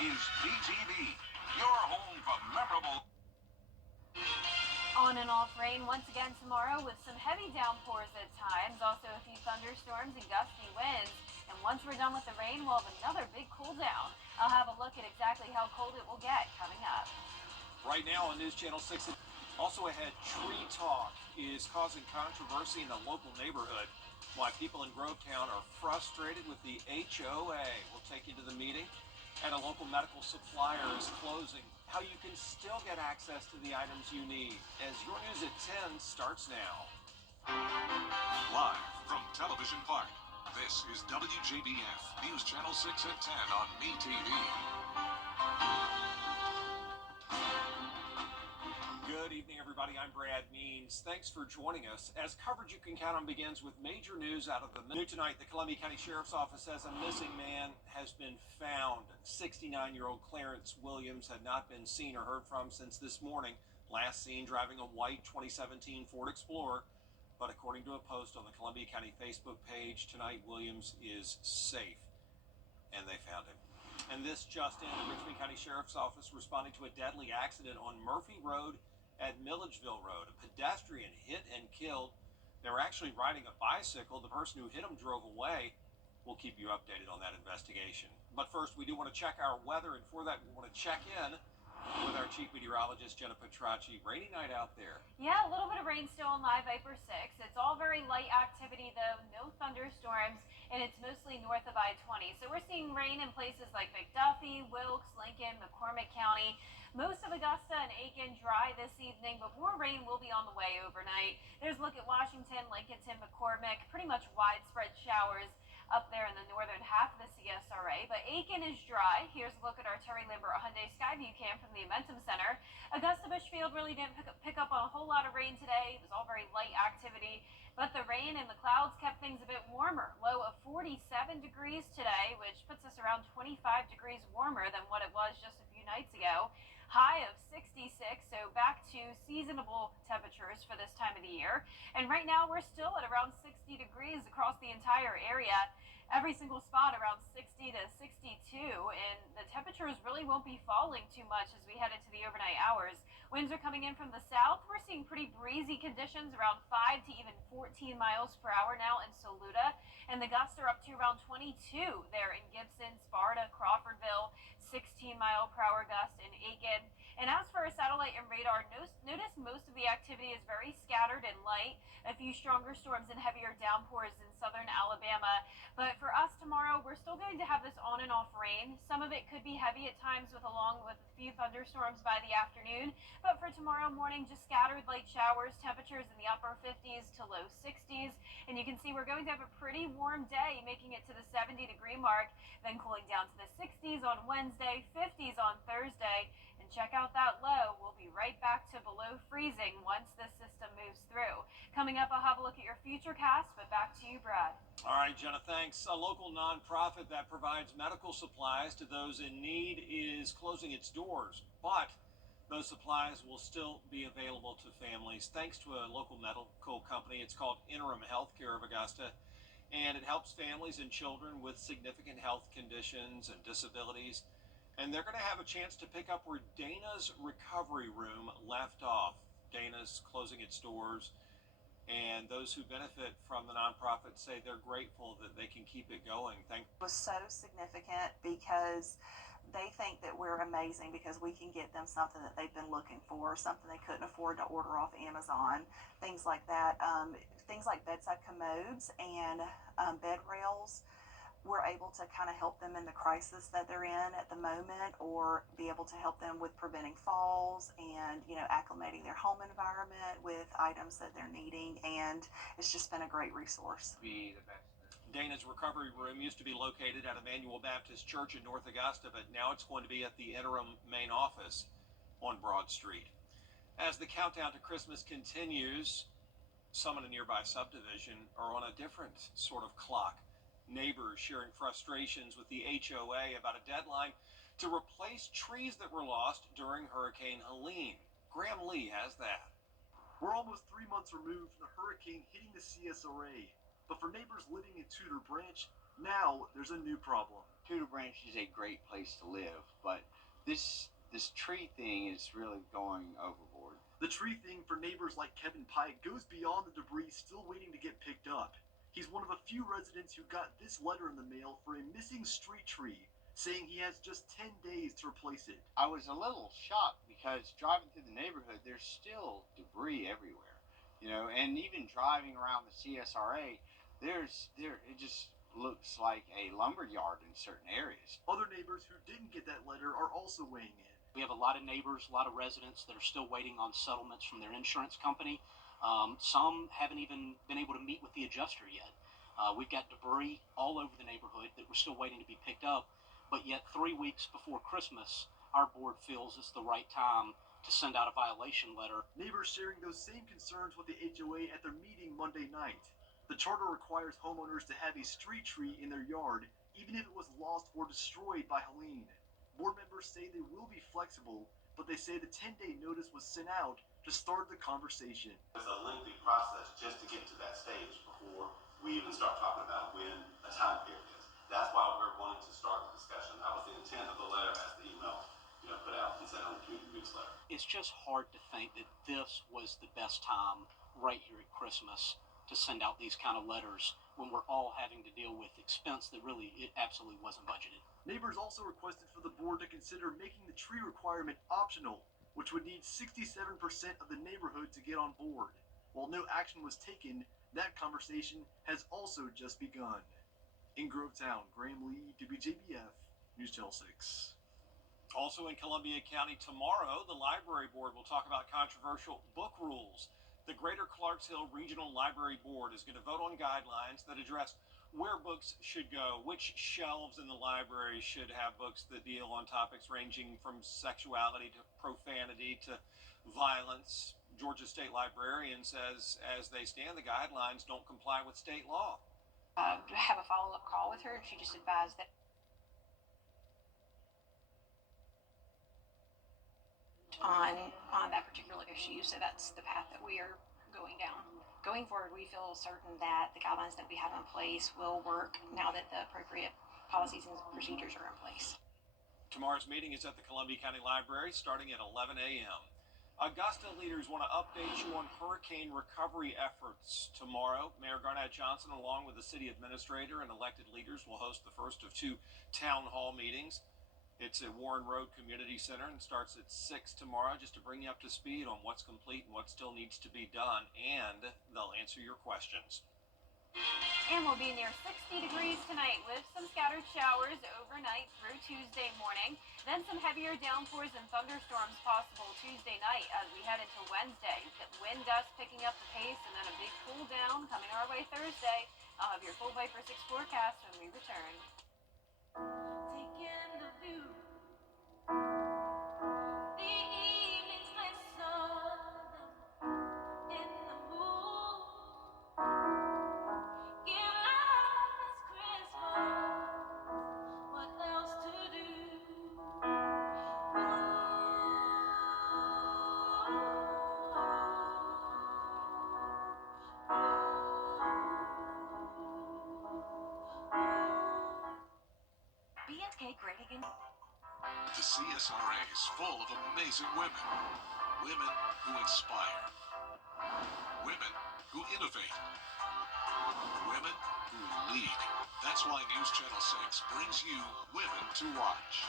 is BTV, your home for memorable. On and off rain once again tomorrow with some heavy downpours at times. Also a few thunderstorms and gusty winds. And once we're done with the rain, we'll have another big cool down. I'll have a look at exactly how cold it will get coming up. Right now on News Channel 6. Also ahead, tree talk is causing controversy in a local neighborhood. Why people in Grovetown are frustrated with the HOA. We'll take you to the meeting. And a local medical supplier is closing. How you can still get access to the items you need. As your news at 10 starts now. Live from Television Park, this is WJBF, News Channel 6 at 10 on MeTV. Good evening, everybody. I'm Brad Means. Thanks for joining us. As coverage you can count on begins with major news out of the new tonight. The Columbia County Sheriff's Office says a missing man has been found. 69-year-old Clarence Williams had not been seen or heard from since this morning. Last seen driving a white 2017 Ford Explorer. But according to a post on the Columbia County Facebook page, tonight Williams is safe. And they found him. And this just in, the Richmond County Sheriff's Office responding to a deadly accident on Murphy Road at Milledgeville Road. A pedestrian hit and killed. They were actually riding a bicycle. The person who hit him drove away. We'll keep you updated on that investigation. But first, we do want to check our weather, and for that, we want to check in with our chief meteorologist, Jenna Petracci. Rainy night out there. Yeah, a little bit of rain still on Live Viper 6. It's all very light activity, though. No thunderstorms, and it's mostly north of I-20. So we're seeing rain in places like McDuffie, Wilkes, Lincoln, McCormick County. Most of Augusta and Aiken dry this evening, but more rain will be on the way overnight. There's a look at Washington, Lincolnton, McCormick, pretty much widespread showers up there in the northern half of the CSRA, but Aiken is dry. Here's a look at our Terry Lambert Hyundai Skyview cam from the Amentum Center. Augusta Bushfield really didn't pick up on a whole lot of rain today. It was all very light activity, but the rain and the clouds kept things a bit warmer. Low of 47 degrees today, which puts us around 25 degrees warmer than what it was just a few nights ago. High of 66, so back to seasonable temperatures for this time of the year. And right now we're still at around 60 degrees across the entire area. Every single spot around 60 to 62, and the temperatures really won't be falling too much as we head into the overnight hours. Winds are coming in from the south. We're seeing pretty breezy conditions, around 5 to even 14 miles per hour now in Saluda, and the gusts are up to around 22 there in Gibson, Sparta, Crawfordville, 16-mile-per-hour gust in Aiken. And as for our satellite and radar, notice most of the activity is very scattered and light. A few stronger storms and heavier downpours in southern Alabama. But for us tomorrow, we're still going to have this on and off rain. Some of it could be heavy at times along with a few thunderstorms by the afternoon. But for tomorrow morning, just scattered light showers, temperatures in the upper 50s to low 60s. And you can see we're going to have a pretty warm day, making it to the 70-degree mark, then cooling down to the 60s on Wednesday, 50s on Thursday. And check out that low. We'll be right back to below freezing once this system moves through. Coming up, I'll have a look at your future cast, but back to you, Brad. All right, Jenna, thanks. A local nonprofit that provides medical supplies to those in need is closing its doors, but those supplies will still be available to families thanks to a local medical company. It's called Interim Healthcare of Augusta, and it helps families and children with significant health conditions and disabilities. And they're going to have a chance to pick up where Dana's Recovery Room left off. Dana's closing its doors, and those who benefit from the nonprofit say they're grateful that they can keep it going. It was so significant because they think that we're amazing because we can get them something that they've been looking for, something they couldn't afford to order off Amazon, things like that. Things like bedside commodes and bed rails. We're able to kind of help them in the crisis that they're in at the moment, or be able to help them with preventing falls and, acclimating their home environment with items that they're needing. And it's just been a great resource. Be the best. Dana's Recovery Room used to be located at Emmanuel Baptist Church in North Augusta, but now it's going to be at the interim main office on Broad Street. As the countdown to Christmas continues, some in a nearby subdivision are on a different sort of clock. Neighbors sharing frustrations with the HOA about a deadline to replace trees that were lost during Hurricane Helene. Graham Lee has that. We're almost 3 months removed from the hurricane hitting the CSRA, but for neighbors living in Tudor Branch, now there's a new problem. Tudor Branch is a great place to live, but this tree thing is really going overboard. The tree thing for neighbors like Kevin Pike goes beyond the debris still waiting to get picked up. He's one of a few residents who got this letter in the mail for a missing street tree, saying he has just 10 days to replace it. I was a little shocked because driving through the neighborhood, there's still debris everywhere, and even driving around the CSRA, it just looks like a lumber yard in certain areas. Other neighbors who didn't get that letter are also weighing in. We have a lot of neighbors, a lot of residents that are still waiting on settlements from their insurance company. Some haven't even been able to meet with the adjuster yet. We've got debris all over the neighborhood that we're still waiting to be picked up, but yet 3 weeks before Christmas, our board feels it's the right time to send out a violation letter. Neighbors sharing those same concerns with the HOA at their meeting Monday night. The charter requires homeowners to have a street tree in their yard, even if it was lost or destroyed by Helene. Board members say they will be flexible, but they say the 10-day notice was sent out to start the conversation. It's a lengthy process just to get to that stage before we even start talking about when a time period is. That's why we're wanting to start the discussion. That was the intent of the letter as the email put out and sent on the community newsletter. It's just hard to think that this was the best time right here at Christmas to send out these kind of letters when we're all having to deal with expense that really it absolutely wasn't budgeted. Neighbors also requested for the board to consider making the tree requirement optional, which would need 67% of the neighborhood to get on board. While no action was taken, that conversation has also just begun. In Grovetown, Graham Lee, WJBF, News Channel 6. Also in Columbia County tomorrow, the library board will talk about controversial book rules. The Greater Clarksville Regional Library Board is going to vote on guidelines that address where books should go, which shelves in the library should have books that deal on topics ranging from sexuality to profanity to violence. Georgia State Librarian says, as they stand, the guidelines don't comply with state law. Have a follow-up call with her, and she just advised that on that particular issue. So that's the path that we are going down. Going forward, we feel certain that the guidelines that we have in place will work now that the appropriate policies and procedures are in place. Tomorrow's meeting is at the Columbia County Library starting at 11 a.m. Augusta leaders want to update you on hurricane recovery efforts tomorrow. Mayor Garnett Johnson, along with the city administrator and elected leaders, will host the first of 2 town hall meetings. It's at Warren Road Community Center and starts at 6 tomorrow, just to bring you up to speed on what's complete and what still needs to be done, and they'll answer your questions. And we'll be near 60 degrees tonight with some scattered showers overnight through Tuesday morning. Then some heavier downpours and thunderstorms possible Tuesday night as we head into Wednesday. The wind dust picking up the pace and then a big cool down coming our way Thursday. I'll have your full Viper 6 forecast when we return. Taking the view. The evening's glisten in the moon. Give life its Christmas. What else to do? BNK great again. The CSRA is full of amazing women. Women who inspire. Women who innovate. Women who lead. That's why News Channel 6 brings you Women to Watch.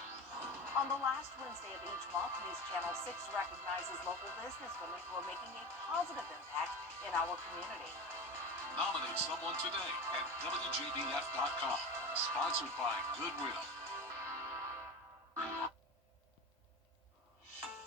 On the last Wednesday of each month, News Channel 6 recognizes local businesswomen who are making a positive impact in our community. Nominate someone today at WJBF.com. Sponsored by Goodwill.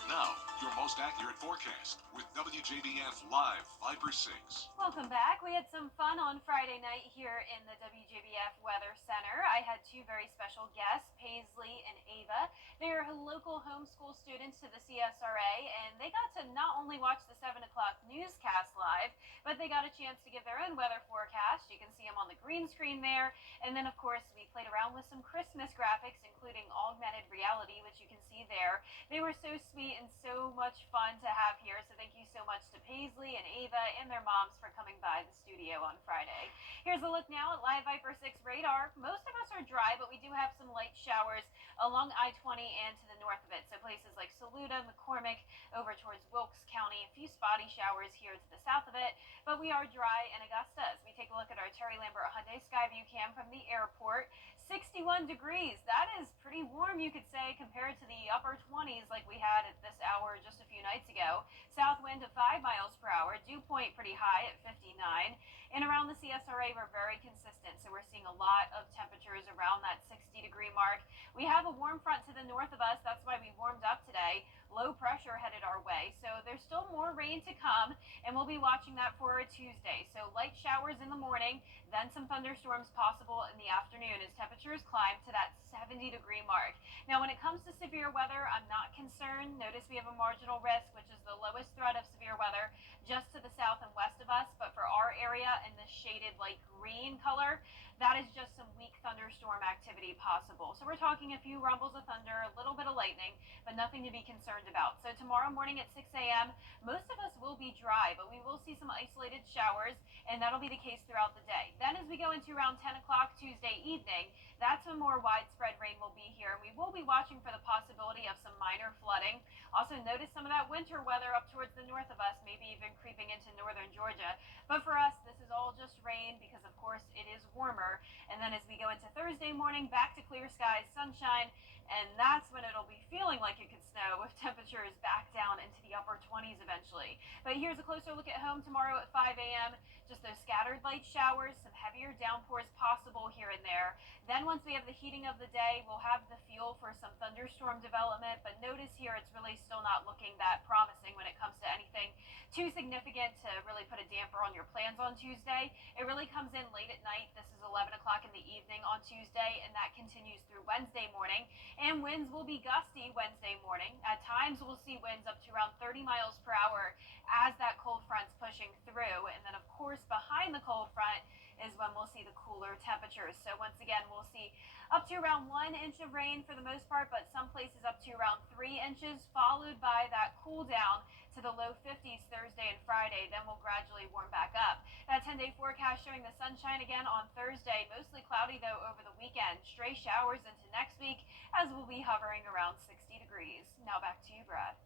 Now, your most accurate forecast with WJBF Live Viper 6. Welcome back. We had some fun on Friday night here in the WJBF Weather Center. I had 2 very special guests. Paisley and Ava. They're local homeschool students to the CSRA, and they got to not only watch the 7 o'clock newscast live, but they got a chance to give their own weather forecast. You can see them on the green screen there. And then, of course, we played around with some Christmas graphics, including augmented reality, which you can see there. They were so sweet and so much fun to have here. So thank you so much to Paisley and Ava and their moms for coming by the studio on Friday. Here's a look now at Live Viper 6 radar. Most of us are dry, but we do have some light showers along I-20 and to the north of it. So places like Saluda, McCormick, over towards Wilkes County, a few spotty showers here to the south of it, but we are dry in Augusta. As we take a look at our Terry Lambert Hyundai Skyview cam from the airport, 61 degrees. That is pretty warm, you could say, compared to the upper 20s like we had at this hour just a few nights ago. South wind of 5 miles per hour. Dew point pretty high at 59. And around the CSRA, we're very consistent. So we're seeing a lot of temperatures around that 60-degree mark. We have a warm front to the north of us. That's why we warmed up today. Low pressure headed our way. So there's still more rain to come, and we'll be watching that for a Tuesday. So light showers in the morning, then some thunderstorms possible in the afternoon as temperatures climb to that 70-degree mark. Now, when it comes to severe weather, I'm not concerned. Notice we have a marginal risk, which is the lowest threat of severe weather just to the south and west of us. But for our area in the shaded light green color, that is just some weak thunderstorm activity possible. So we're talking a few rumbles of thunder, a little bit of lightning, but nothing to be concerned about. So tomorrow morning at 6 a.m., most of us will be dry, but we will see some isolated showers, and that'll be the case throughout the day. Then as we go into around 10 o'clock Tuesday evening, that's when more widespread rain will be here. We will be watching for the possibility of some minor flooding. Also notice some of that winter weather up towards the north of us, maybe even creeping into northern Georgia. But for us, this is all just rain because, of course, it is warmer. And then as we go into Thursday morning, back to clear skies, sunshine, and that's when it'll be feeling like it could snow with temperatures back down into the upper 20s eventually. But here's a closer look at home tomorrow at 5 a.m. Just those scattered light showers, some heavier downpours possible here and there. Then once we have the heating of the day, we'll have the fuel for some thunderstorm development. But notice here it's really still not looking that promising when it comes to anything too significant to really put a damper on your plans on Tuesday. It really comes in late at night. This is 11 o'clock in the evening on Tuesday, and that continues through Wednesday morning. And winds will be gusty Wednesday morning. At times, we'll see winds up to around 30 miles per hour as that cold front's pushing through. And then, of course, behind the cold front is when we'll see the cooler temperatures. So once again, we'll see up to around 1 inch of rain for the most part, but some places up to around 3 inches, followed by that cool down to the low 50s Thursday and Friday. Then we'll gradually warm back up. That 10-day forecast showing the sunshine again on Thursday. Mostly cloudy, though, over the weekend. Stray showers into next week as we'll be hovering around 60 degrees. Now back to you, Brad.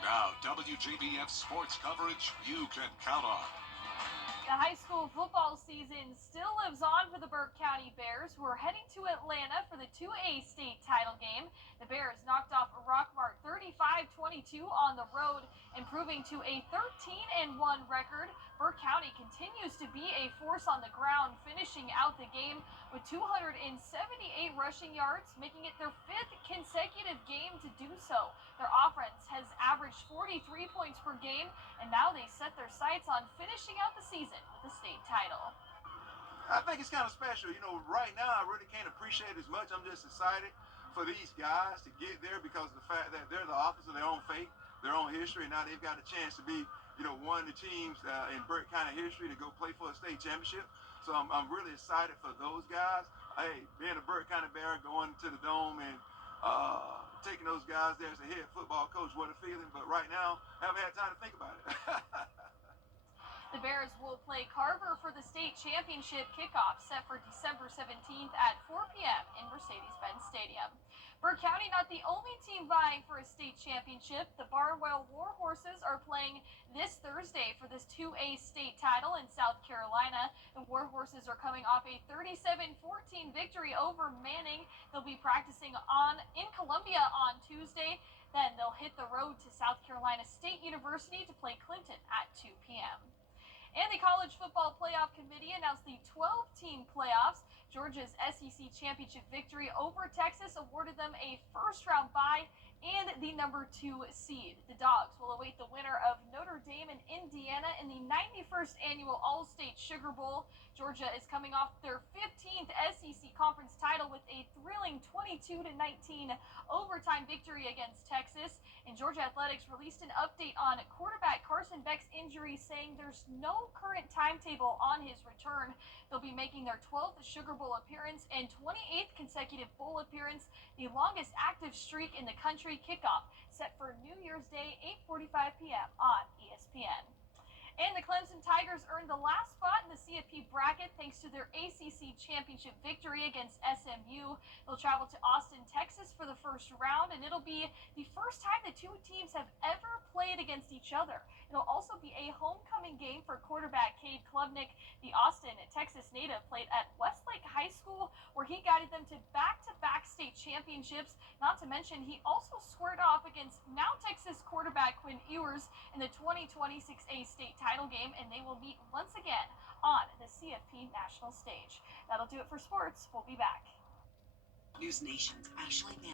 Now, WJBF sports coverage you can count on. The high school football season still lives on for the Burke County Bears, who are heading to Atlanta for the 2A state title game. The Bears knocked off Rockmart 35-22 on the road, improving to a 13-1 record. Burke County continues to be a force on the ground, finishing out the game with 278 rushing yards, making it their 5th consecutive game to do so. Their offense has averaged 43 points per game, and now they set their sights on finishing out the season with the state title. I think it's kind of special. You know, right now I really can't appreciate it as much. I'm just excited for these guys to get there because of the fact that they're the authors of their own fate, their own history, and now they've got a chance to be, you know, one of the teams in Burke County history to go play for a state championship. So I'm really excited for those guys. Hey, being a Burke County Bear, going to the Dome and taking those guys there as a head football coach, what a feeling. But right now, I haven't had time to think about it. The Bears will play Carver for the state championship kickoff set for December 17th at 4 p.m. in Mercedes-Benz Stadium. Burke County not the only team vying for a state championship. The Barnwell War Horses are playing this Thursday for this 2A state title in South Carolina. The War Horses are coming off a 37-14 victory over Manning. They'll be practicing in Columbia on Tuesday. Then they'll hit the road to South Carolina State University to play Clinton at 2 p.m. And the College Football Playoff Committee announced the 12-team playoffs. Georgia's SEC championship victory over Texas awarded them a first-round bye. and the number 2 seed. The Dogs will await the winner of Notre Dame and Indiana in the 91st annual All-State Sugar Bowl. Georgia is coming off their 15th SEC conference title with a thrilling 22-19 overtime victory against Texas. And Georgia Athletics released an update on quarterback Carson Beck's injury, saying there's no current timetable on his return. They'll be making their 12th Sugar Bowl appearance and 28th consecutive bowl appearance, the longest active streak in the country. Kickoff set for New Year's Day, 8:45 p.m. on ESPN. And the Clemson Tigers earned the last spot in the CFP bracket thanks to their ACC championship victory against SMU. They'll travel to Austin, Texas for the first round, and it'll be the first time the two teams have ever played against each other. It'll also be a homecoming game for quarterback Cade Klubnik. The Austin, Texas native played at Westlake High School, where he guided them to back-to-back state championships. Not to mention, he also squared off against now Texas quarterback Quinn Ewers in the 2020 6A state title game, and they will meet once again on the CFP national stage. That'll do it for sports. We'll be back. News Nation's Ashley Van.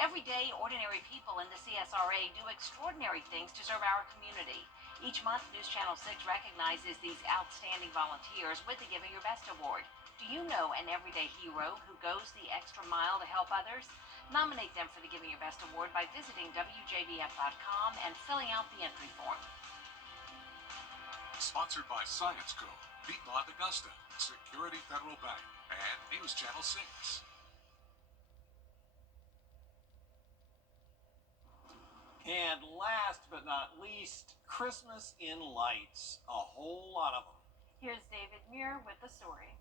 Every day, ordinary people in the CSRA do extraordinary things to serve our community. Each month, News Channel 6 recognizes these outstanding volunteers with the Giving Your Best Award. Do you know an everyday hero who goes the extra mile to help others? Nominate them for the Giving Your Best Award by visiting WJBF.com and filling out the entry form. Sponsored by Science Co., Piedmont Augusta, Security Federal Bank, and News Channel 6. And last but not least, Christmas in lights. A whole lot of them. Here's David Muir with the story.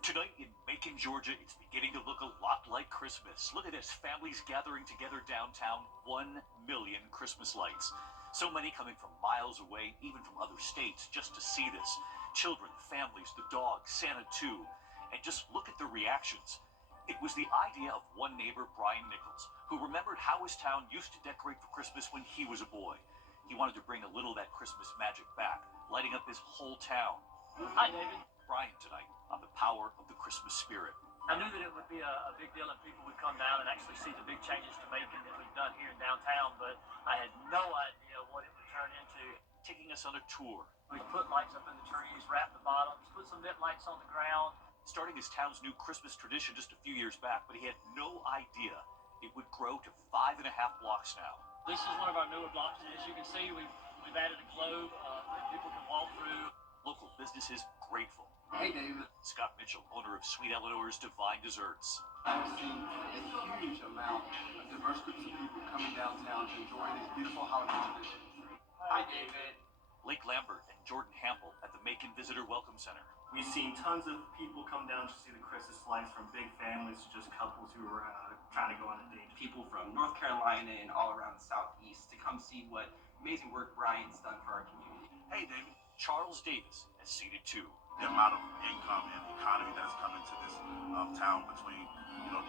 Tonight in Macon, Georgia, it's beginning to look a lot like Christmas. Look at this, families gathering together downtown, 1 million Christmas lights. So many coming from miles away, even from other states, just to see this. Children, families, the dog, Santa too. And just look at the reactions. It was the idea of one neighbor, Brian Nichols, who remembered how his town used to decorate for Christmas when he was a boy. He wanted to bring a little of that Christmas magic back, lighting up his whole town. Hi, David. Brian tonight on the power of the Christmas spirit. I knew that it would be a big deal and people would come down and actually see the big changes to Macon that we've done here in downtown, but I had no idea what it would turn into. Taking us on a tour. We put lights up in the trees, wrap the bottoms, put some vent lights on the ground. Starting his town's new Christmas tradition just a few years back, but he had no idea it would grow to 5.5 blocks now. This is one of our newer blocks, and as you can see, we've added a globe that people can walk through. Local businesses grateful. Hey, David. Scott Mitchell, owner of Sweet Eleanor's Divine Desserts. I've seen a huge amount of diverse groups of people coming downtown to enjoy these beautiful holiday traditions. Hi, David. Lake Lambert and Jordan Hample at the Macon Visitor Welcome Center. We've seen tons of people come down to see the Christmas lights, from big families to just couples who are trying to go on a date. People from North Carolina and all around the Southeast to come see what amazing work Brian's done for our community. Hey, David. Charles Davis has seen it too. The amount of income and economy that's coming to this town between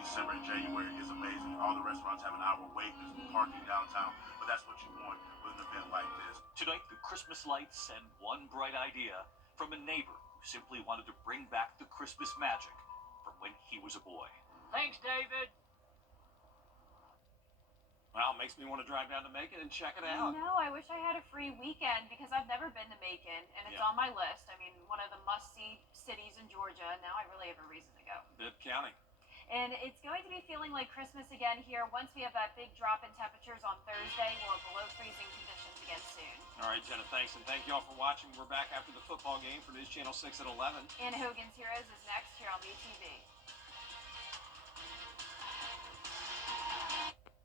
December and January is amazing. All the restaurants have an hour wait. There's no parking downtown, but that's what you want with an event like this. Tonight, the Christmas lights and one bright idea from a neighbor who simply wanted to bring back the Christmas magic from when he was a boy. Thanks, David. Well, it makes me want to drive down to Macon and check it out. No, I wish I had a free weekend because I've never been to Macon, and it's on my list. I mean, one of the must-see cities in Georgia. Now I really have a reason to go. Bibb County. And it's going to be feeling like Christmas again here once we have that big drop in temperatures on Thursday. We'll have below freezing conditions again soon. All right, Jenna, thanks. And thank you all for watching. We're back after the football game for News Channel 6 at 11. And Hogan's Heroes is next here on WTV.